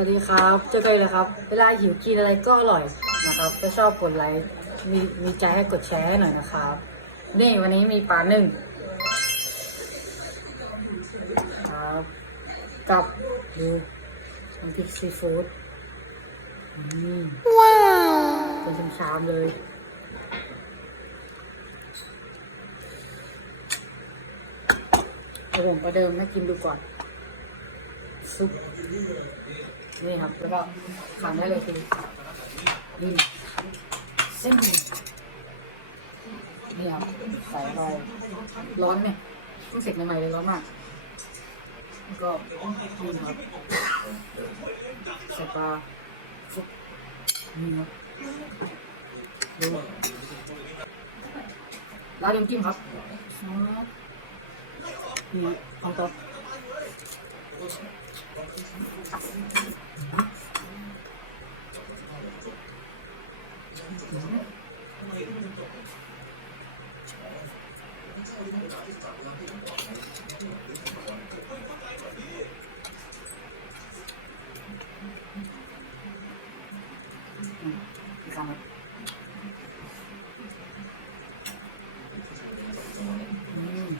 วัสดีครับเจอกันอีกแล้วครับ เวลาหิวกินอะไรก็อร่อยนะครับถ้าชอบกดไลค์มีมีใจให้กดแชร์ให้หน่อยนะครับ นี่วันนี้มีปลาหนึ่งครับกับดูน้ำพริกซีฟู้ดอืมว้าวเป็นชามๆเลยเดี๋ยวผมประเดิมให้กินดูก่อน ซุปนี่ครับ แล้วก็สั่งได้เลยคือนี่เส้นหมี่นี่ครับใส่ไปร้อนเนี่ยเพิ่งเสร็จใหม่ๆเลยร้อนมากแล้วก็นี่ครับใส่ปลาฟุกนี่ครับดูแล้วน้ำจิ้มครับซอสนี่ของต๊อ อีกครั้งครับอืม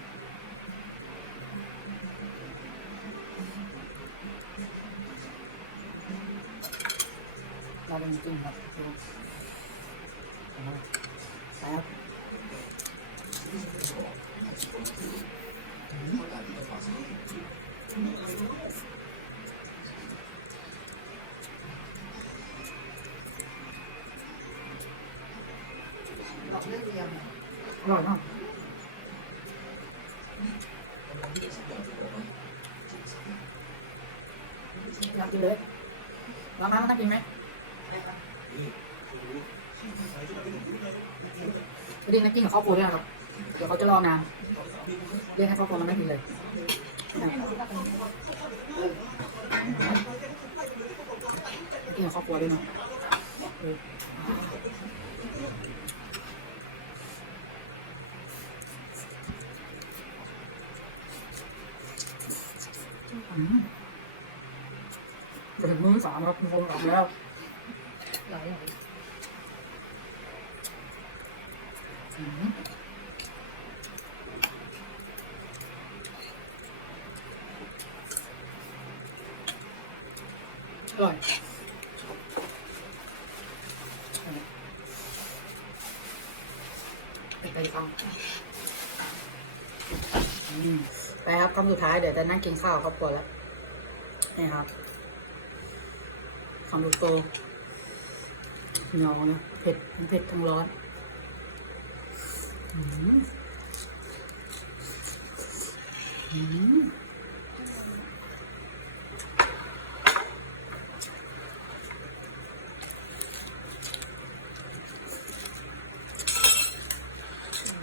เราเป็นจริงครับทุกคน เรับอร่อยกอยากกินเลยร้านน้ำมันน่ากินไหมไม่ได้นักกินกับครอบครัวด้วยนะครับ เดี๋ยวเขาจะรอนานเรียกให้ครอบครัวมันไม่กินเลยกินกับครอบครัวด้วยเนาะเอออืมจะถึงมื้อสามครับคุณคงกลั บแล้วอืมอร่อยไปไปฟังไปครับคำสุดท้ายเดี๋ยวจะนั่งกินข้าวครอบครัวแล้วนี่ครับคำลูกโต เหนียวนะเผ็ดทั้งเผ็ดทั้งร้อนอืมอืม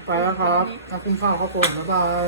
ไปแล้วครับมากินข้าวข้าวโพดบ๊ายบาย